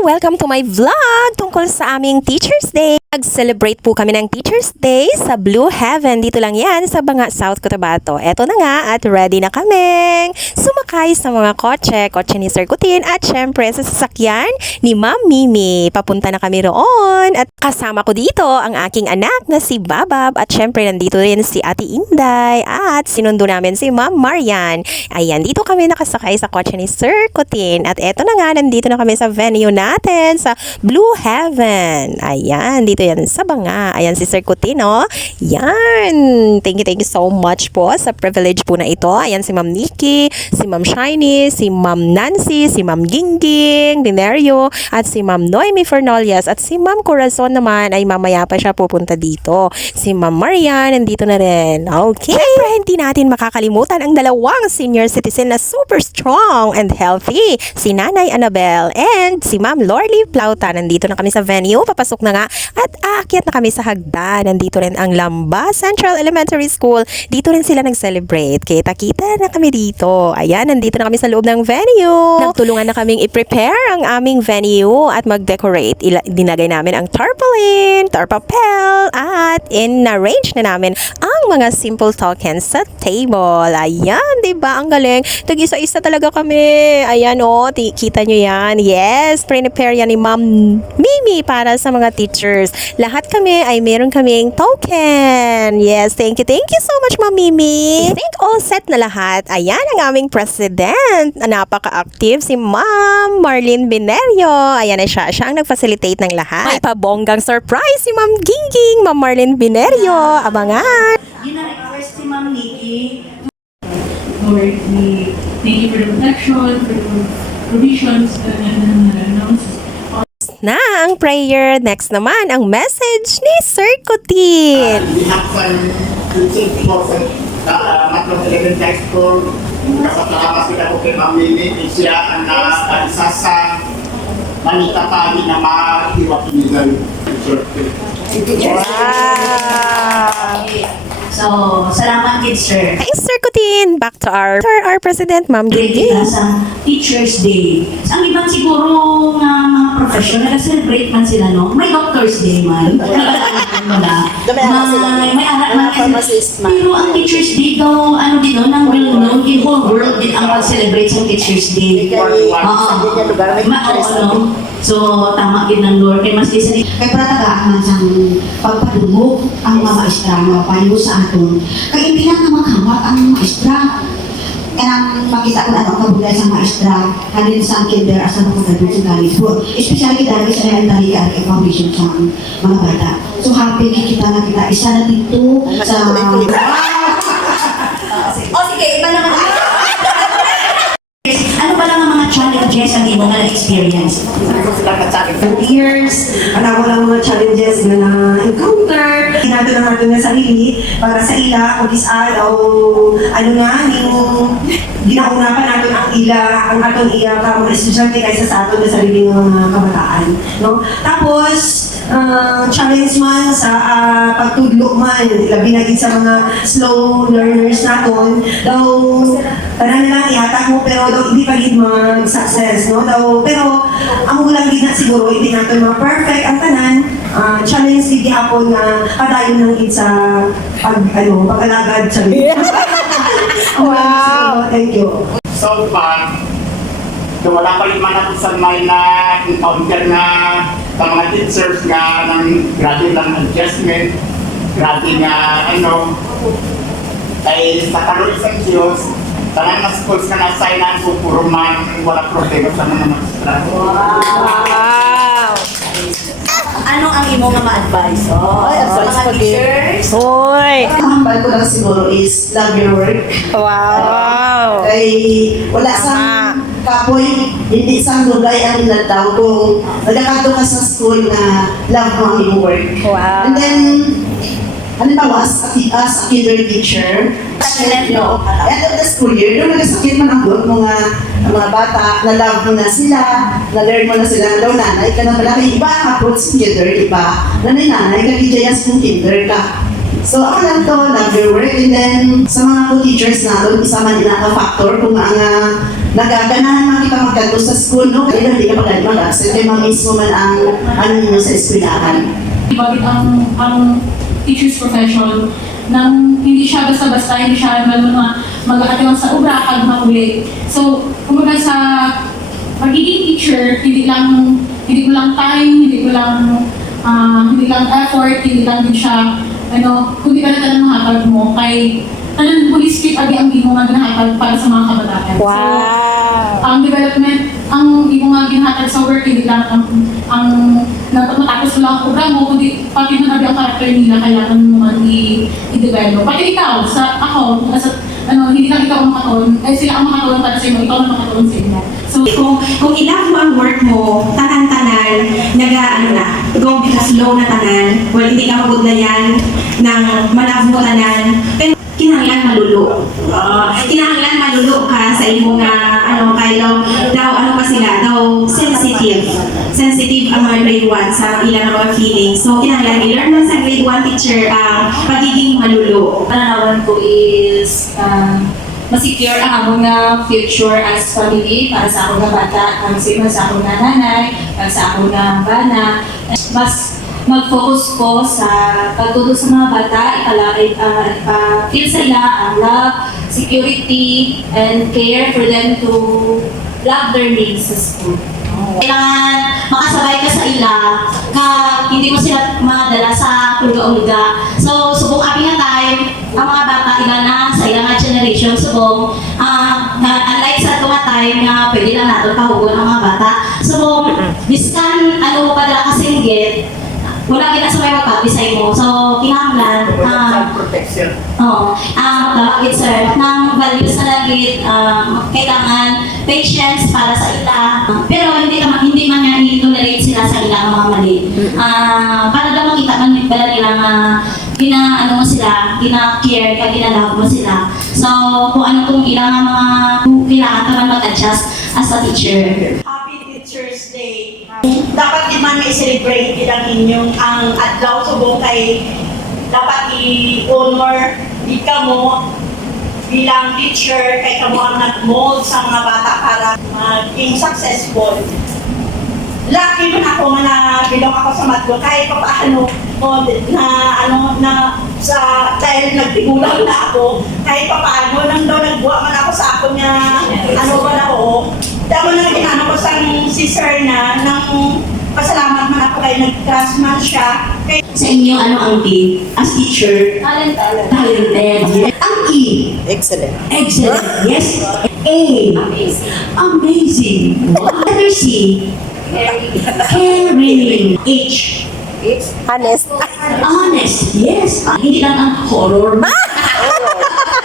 Welcome to my vlog tungkol sa aming Teacher's Day. Nag-celebrate po kami ng Teacher's Day sa Blue Heaven. Dito lang yan sa Banga, South Cotabato. Eto na nga at ready na kaming sumakay sa mga kotse ni Sir Kutin at syempre sa sasakyan ni Ma'am Mimi. Papunta na kami roon at kasama ko dito ang aking anak na si Babab at syempre nandito rin si Ate Inday at sinundo namin si Ma'am Marian. Ayan, dito kami nakasakay sa kotse ni Sir Kutin at eto na nga, nandito na kami sa venue natin sa Blue Heaven. Ayan, dito yan sa Banga. Ayan si Sir Cutino. Yan. Thank you so much po sa privilege po na ito. Ayan si Ma'am Nikki, si Ma'am Shiny, si Ma'am Nancy, si Ma'am Gingging Dinerio, at si Ma'am Noemi Fernolias, at si Ma'am Corazon naman ay mamaya pa siya pupunta dito. Si Ma'am Marian nandito na rin. Okay. Siyempre, hindi natin makakalimutan ang dalawang senior citizen na super strong and healthy. Si Nanay Annabel and si Ma'am Lorly Plauta. Nandito na kami sa venue. Papasok na nga at aakyat na kami sa hagdan. Nandito rin ang Lamba Central Elementary School. Dito rin sila nag-celebrate. Kita na kami dito. Ayan, nandito na kami sa loob ng venue. Nagtulungan na kaming i-prepare ang aming venue at mag-decorate. Dinagay namin ang tarpaulin, tarpapel, at in-arrange na namin ang mga simple tokens sa table. Ayan, diba? Ang galing. Tag-isa-isa talaga kami. Ayan, kita nyo yan. Yes, prepare yan ni Ma'am Mimi para sa mga teachers. Lahat kami ay meron kaming token. Yes, thank you so much, Ma'am Mimi. I think all set na lahat. Ayan ang aming president. Napaka-active si Ma'am Marlene Binerio. Ayan na siya. Siya ang nag-facilitate ng lahat. May pabonggang surprise si Ma'am Gingging, Ma'am Marlene Binerio. Abangan. Yun ang request ni Ma'am Nikki. Lord, we thank you for the protection, for the provisions and announced. Na ang prayer. Next naman ang message ni Sir Kutin. Dihapkan kucing po sa Matlong Elementary High School. Kasapalamas kita po kay Ma'am Mimi. Siya ang isa sa manitapagi na mahiwakinigan. Wow! So, salamat kid sir. Thanks, Sir Kutin. Back to our President, Ma'am Gingging. Sa Teacher's Day. Sa ang ibang siguro nga mga professional, celebrate man sila, no? May Doctor's Day man. May anak man. Pero ang Teacher's Day daw, ano din doon, ang well-known, the whole world din ang mag-celebrate sa Teacher's Day. So, tama din ng Lord. Kaya mas isa din. Kaya pratagaan man sa pagpadumog ang mga maestra, mga payo sa aton. Kaya hindi lang na maghawak ang maestra. Kaya makita ko na ang kabulay sa maestra, halin sa kinder as na makagabit sa college. Especially dahil sa elementary at foundation sa mga bata. So happy kita na kita. Isa na dito sa... Sige, iba naman. Ano ba lang ang mga challenges ang imo na experience? Years, ano lang mga challenges na na-encounter. Nato na natin na sarili para sa ila, kung isa o ano na, yung ginauna pa natin ang ila, ang atong iya ka mga estudyante kaysa sa aton na sarili ng mga kabataan. No? Tapos, challenge man sa pagtudlo man, labi na sa mga slow learners naton, daw, tanan lang ihatak mo pero daw hindi pa rin mag-success, no? Daw, pero ang ulang din na siguro, hindi natin mga perfect ang tanan, challenge din hapon na padayon ng sa pag-alagad sa rin. Wow! Thank you. So far, wala pa rin man ako sa may na-encounter na sa mga teachers nga ng grabe lang adjustment, grabe nga ay sa karoon sa Diyos, talang na schools na na-assignan ko, puro man wala problema sa mga maestra. Wow! Ano ang imo nga ma-advise? Mga teachers? Hoy! Ang hambal ko lang siguro is love your work. Wow! Ay wala sa kapoy, hindi isang lugay ang inadaw kung nagkakato ka sa school na love mo ang iyong work. Wow. And then, halimbawa, as a kinder teacher, end of the school year, doon nagasakit man ang doon mga bata, na love mo na sila, na learn mo na sila na daw nanay ka na pala. Iba ang approach sa kinder, iba. Nanay, kagijayas kung kinder ka. So ako lang to, love your work. And then, sa mga co-teachers na doon, isa man ina factor kung ang Nagaganahan man kita magkato sa school, no? Kaya hindi ka mag-absent, kaya ma-miss mo man ang ano ninyo sa eskwelahan. Bakit ang teacher's profession nang hindi siya basta-basta, hindi siya mag-aati lang sa obra pag mahuli. So, kumbaga sa pagiging teacher, hindi ko lang time, hindi lang effort, hindi lang din siya, kundi ka na talagang mahatag mo kay talagang Holy Spirit agi ang imo nga ginahatag para sa mga kabataan. Wow! So, ang development, ang imo nga ginahatag sa work, hindi lang ang matapos mo lang ang programa, kundi pati na nabi ang karakter nila, kailangan mo man i-develop. Pati ikaw, hindi lang ikaw ang makatuon, ay sila ang makatuon para sa inyo, ikaw ang makatuon sa inyo. So, Kung i-love mo ang work mo, tanan-tanan, go with the flow na tanan, well, hindi ka magudlayan ng malove mo tanan, pero kinahanglan malulo. Kinahanglan malulo ka sa imo nga, sensitive ang mga grade 1 sa ilang mga feelings. So, kinahanglan i-learn lang sa grade 1 teacher ang pagiging malulo. Pananawan ko is masecure ang among nga future as family para sa akong nga bata, para sa akong nga nanay, para sa akong nga bana. Mas mag-focus ko sa pagtulong sa mga bata, feel sa ila ang love, security, and care for them to love their needs sa school. Kailangan makasabay ka sa ila, hindi mo sila madala sa ulga-ulga. So, subong abi nga time, ang mga bata ila na sa ilang nga generation, subong, unlike sa mga time nga pwede lang natin kahugon ang mga bata. Subong, biskan, padala ka singgit, wala kita sa may magpabisay mo. So, kinahanglan, protection. bakit sir, ng values na lagit, kailangan patience para sa ila. Pero hindi man nga i-tolerate sila sa ilang mga mali. Para daw makita man pala nila nga gina-care, ginalove mo sila. So, kung ano kung ilang mga kailangan ka man mag-adjust as a teacher. Happy Teacher's Day. Dapat di man may celebrate ilang inyong ang adlaw subong kay dapat i-honor ika mo bilang teacher kay kamo ang nag-mold sa mga bata para maging successful. Lucky man ako na bilong ako sa Madgo kahit paano dahil nagtigulang na ako kahit paano nang daw nagbuwa man ako sa ako niya damo na ginano ko si sir na nang pasalamat man ako kay nag-crush man siya kay Sa inyo, ang T? As teacher? Talented. Ang E? excellent. Excellent. Yes. A? Amazing. Letter C? Caring. H? Honest. Honest. Yes. Hindi lang ang horror.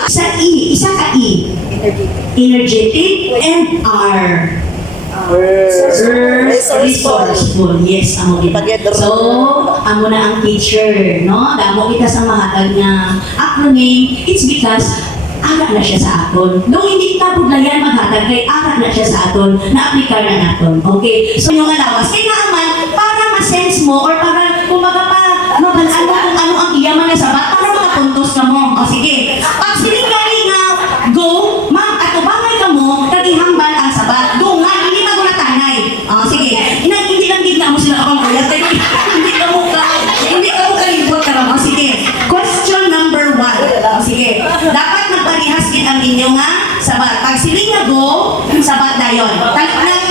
Sa E, isa ka E. Energetic. And R. Resourceful. Yes, amo kita. So, amo na ang teacher, no? Damo kita sa mahatag nga acronym. It's because ara na siya sa aton. Nung hindi ka budlayan maghatag kay ara na siya sa aton, na-apply na naton. Okay? So, yung alawas, kaya naman, para ma-sense mo or para kumbaga pa, kung ano ang iyaman na sabat, para makapuntos ka mo. O sige, pag siningali nga, go, ma'am, at ubangay ka mo, kagihambal ang sabat. Go nga, hindi magulatanay. O sige, hindi lang gigna mo sila kapang ulat. Hindi ka mo kalibot ka lang. O sige, question number 1. O sige, dapat magparihas din ang inyo nga sabat. Pag siling nga go, sabat na yun.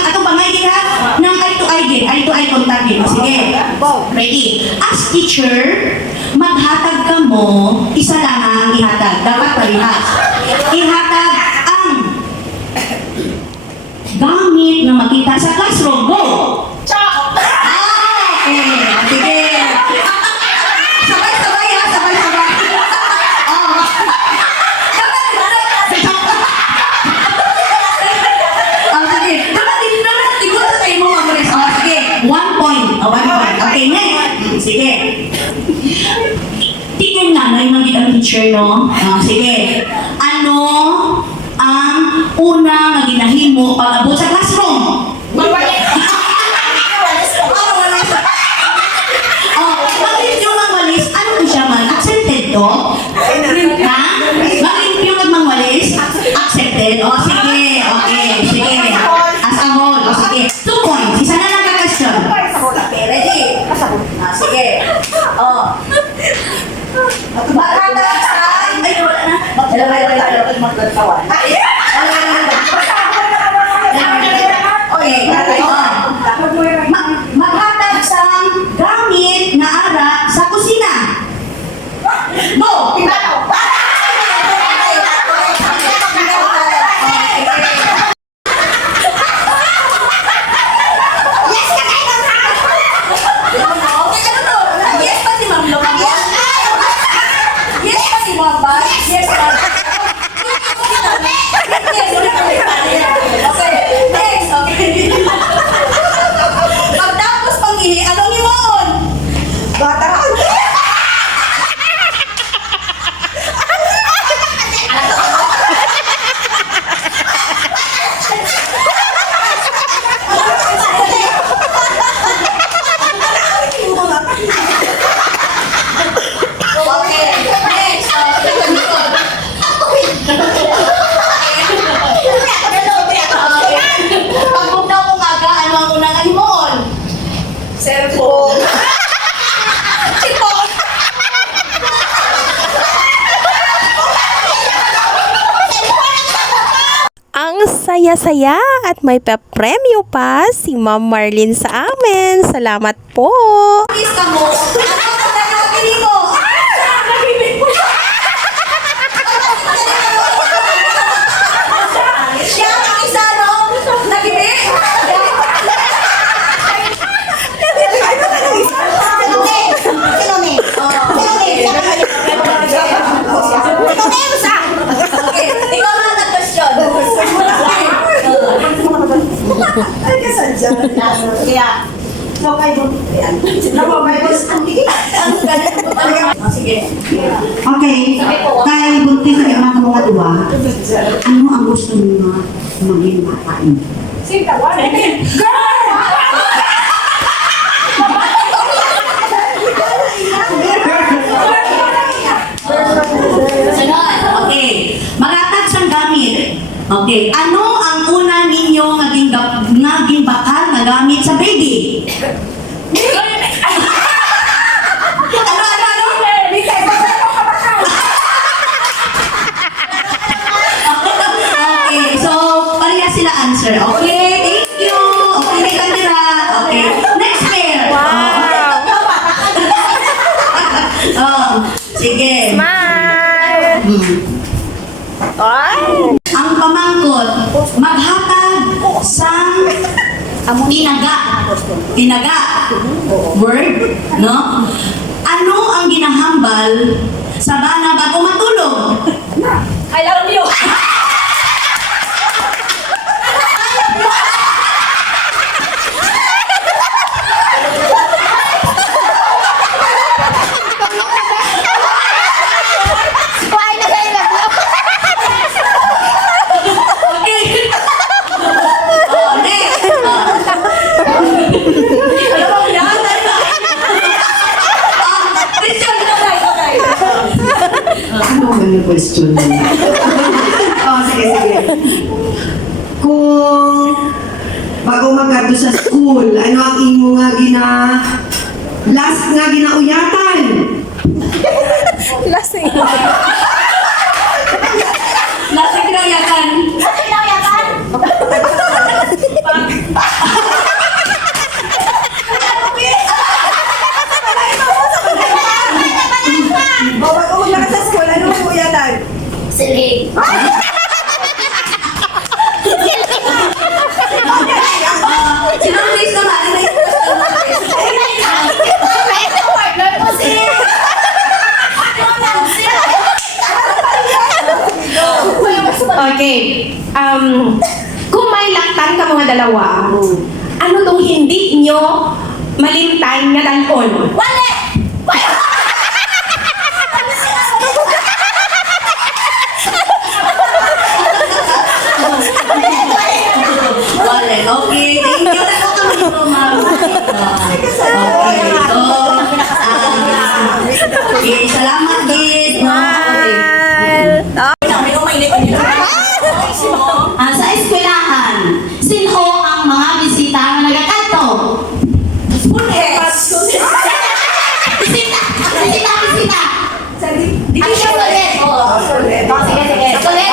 Ato ba may gihat? Nang eye to eye contact din. O sige, ready. As teacher, maghatag ka mo, isa lang ang ihatag. Dapat parihas. Ihatag ang gamit na makita sa classroom. Go! Okay. Sige. Sabay-sabay ha, sabay-sabay. Sige. Dapat tigol sa imo ang res. Sige. 1 point. 1 point. Okay, next. Sige. Tingnan nga na yung mga teacher, no? Sige. Ano ang una nga ginahimo pag abot sa classroom? Magwalis yung mangwalis. Ano po siya man? Accepted to? Ha? Malimpyo kag mangwalis? Accepted? O, sige. Okay. katawan. Okay, maghatag sang gamit na ara sa kusina. No! Tinato! Yes pa si Ma'am Lola. Yes pa si Ma'am ba? Yes pa. Okay, next. Okay. Pagtapos pang-ihi, anong imon? Bata ka. Okay, next. Pag bugnaw mo kaga, ano ang unang animon? Cellphone. Sipon. Ang saya-saya at may papremyo pa si Ma'am Marlene sa amin. Salamat po! Please ka mo. Ano ang nagagawin mo? Siya ang isa, no? Nagibig? Okay, ikaw na nag-question. Ay, kasadya. Kaya, so kayo mo, yan. Nakabay sige. Okay, kay buntis sa mga mga duwa, ano ang gusto mo maging matain? Okay, magatag sang gamit. Okay, ano ang una ninyo naging bakal na gamit sa baby? Okay, so pareha sila answer. Okay, thank you. Okay, may kamera. Okay, next pair. Oh, sige. Ang pamangkot, maghatag sang tinaga. Word, no? Ano ang ginahambal sa bana bago matulog? I love you. Ano man yung question niya? Oh, sige. Kung bago magkado sa school, ano ang imo nga last nga ginauyatan? Lasing. Nasa kinayakan. Bago magkado sa school, ano ang uyatan? Sige. Sino ang next naman? Ano yung question natin? Okay. Kung may laktan ka mga dalawa, ano tong hindi nyo malimtan nga dalon? Wale! Wale. Okay, thank you. Ako kami po, ma'am. Okay, so, okay, salamat din. Sa eskwelahan, sino ang mga bisita na nagakanto? Bisita! Hindi siya ulit. Sige. Eskulit.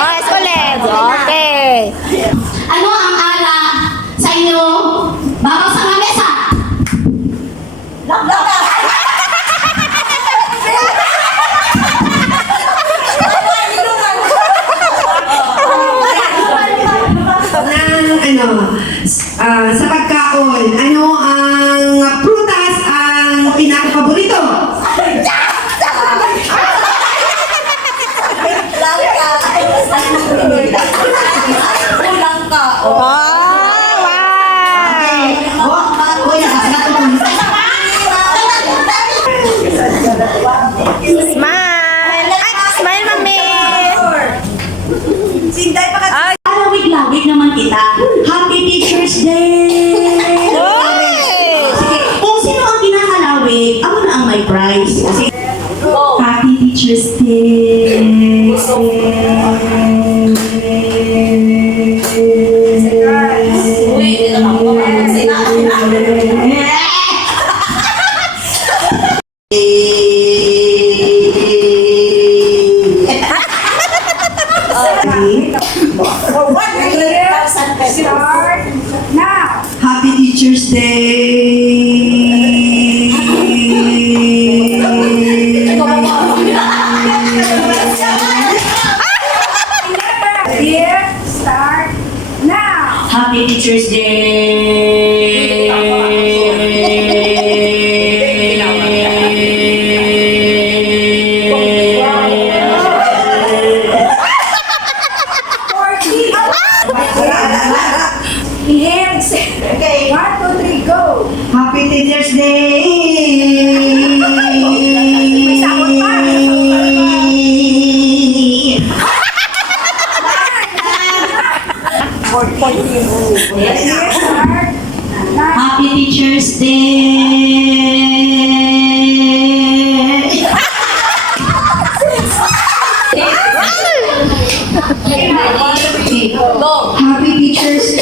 Teacher's Day. Happy Teacher's Day. Happy Teacher's Okay, 1, 2, 3, go! Happy Teacher's Day. May sakot pa. Happy Teacher's Day. Happy Teacher's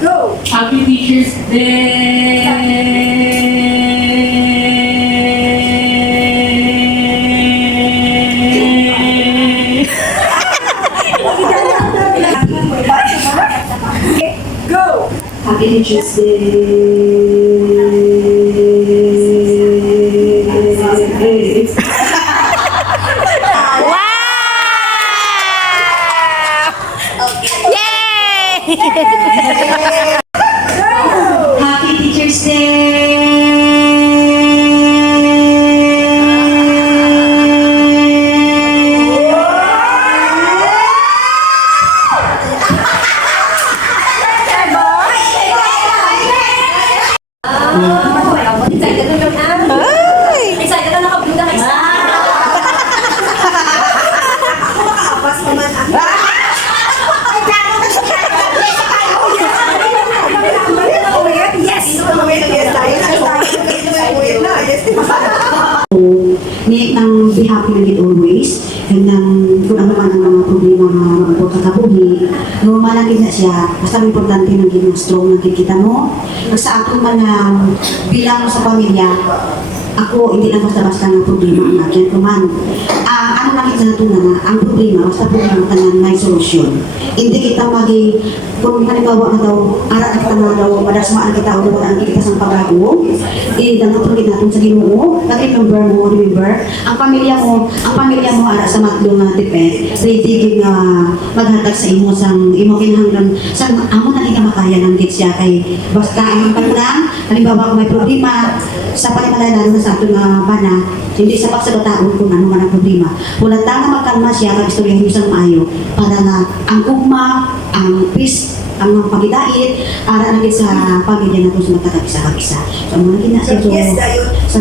Go! Happy Teacher's Day! Go! Happy Teacher's Day. Happy Teacher's Ay! Excited na nakablue na isa. Yes! Ni ang be happy na it always and kung ano man ang mga problema nga magbuot sa kabuhi normal lang na siya basta ang importante ng ginang strong ng kikita mo sa akin man bilang sa pamilya ako hindi lang basta-basta ng problema ang akin kuman ano nakita na ito na ang problema basta problema ka na may solusyon hindi kita kung halimbawa na daw ara kita na daw madasmaan kita o wala ang kita sa pagbago dangatong natin sa Ginoo remember ang pamilya mo ara sa matlo nga tipet ready nga maghatag sa imo sang imo kinahanglan sa amo na di ka makaya ng siya kay basta ang paglang halimbawa kung may problema sa palimalala na sa ato nga bana hindi sa pagsagataon kung ano man ang problema wala ta nga magkalma siya kag istoryahin sa maayo para nga ang ugma ang peace ang mga pagidait ara na sa pamilya nato sa matagisa-isa so mo na siya sa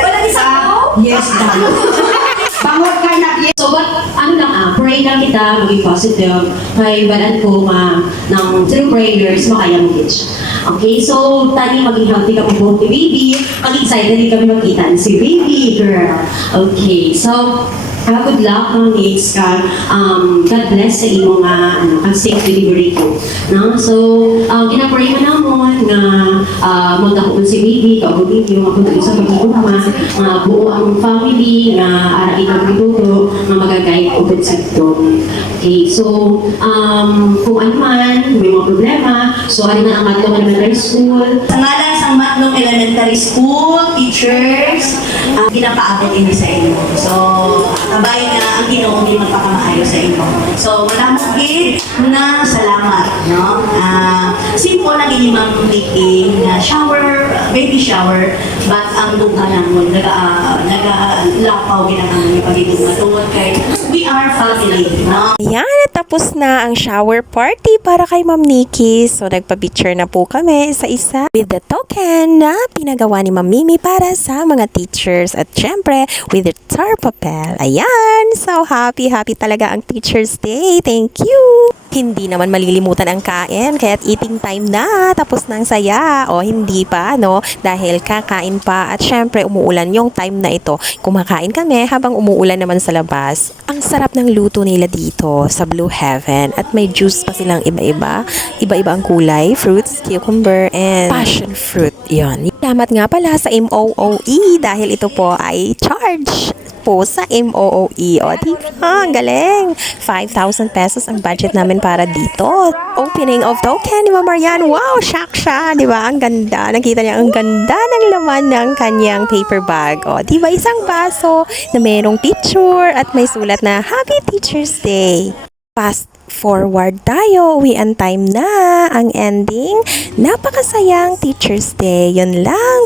Wala isa ko? yes dayo bangod ka na yes So, ano lang pray lang kita, maging positive. Kay balan ko ng through prayers, makaya mo din siya. Okay, so, tani maging healthy ka po ni baby. Mag-excited din kami makita si baby girl. Okay, so, good luck ng next ka. God bless sa imo nga ang safe delivery ko. No? So, ginapray mo naman nga magdakot si baby, kaunin yung mga sa pag-iuma, buo ang family, nga arain ang bituto, nga magagay ko sa ito. Okay, so, kung ano man, may mga problema, so, ano na ang Matlong Elementary School. Sa ngalan sa Matlong Elementary School, teachers, ginapaabot ini sa inyo. So, kabay nga ang Ginoo di magpakamaayo sa inyo. So, malamang gid na salamat, no? Simple lang inimang meeting, baby shower, but ang duga namon, naga-lapaw ginang ang pagiging matuwad kay we are family, no? Ayan, tapos na ang shower party para kay Ma'am Nikki. So, nagpa-picture na po kami isa-isa with the token na pinagawa ni Ma'am Mimi para sa mga teachers. At syempre, with the tar papel. Ayan, so happy talaga ang Teacher's Day. Thank you! Hindi naman malilimutan ang kain, kaya't eating time na. Tapos na ang saya. O, hindi pa, no? Dahil kakain pa at syempre umuulan yung time na ito. Kumakain kami habang umuulan naman sa labas. Ang sarap ng luto nila dito sa Blue Heaven at may juice pa silang iba-iba. Iba-iba ang kulay, fruits, cucumber, and passion fruit. Yan. Salamat nga pala sa MOOE dahil ito po ay charge po sa MOOE. O, diba? Ang galing. 5,000 pesos ang budget namin para dito. Opening of token ni Ma'am Marian. Wow, shock siya. Diba? Ang ganda. Nakita niya ang ganda ng laman ng kanyang paper bag. O, diba? Isang baso na mayroong picture at may sulat na Happy Teacher's Day. Fast forward tayo. Uwian time na. Ang ending, napakasayang Teacher's Day. Yun lang.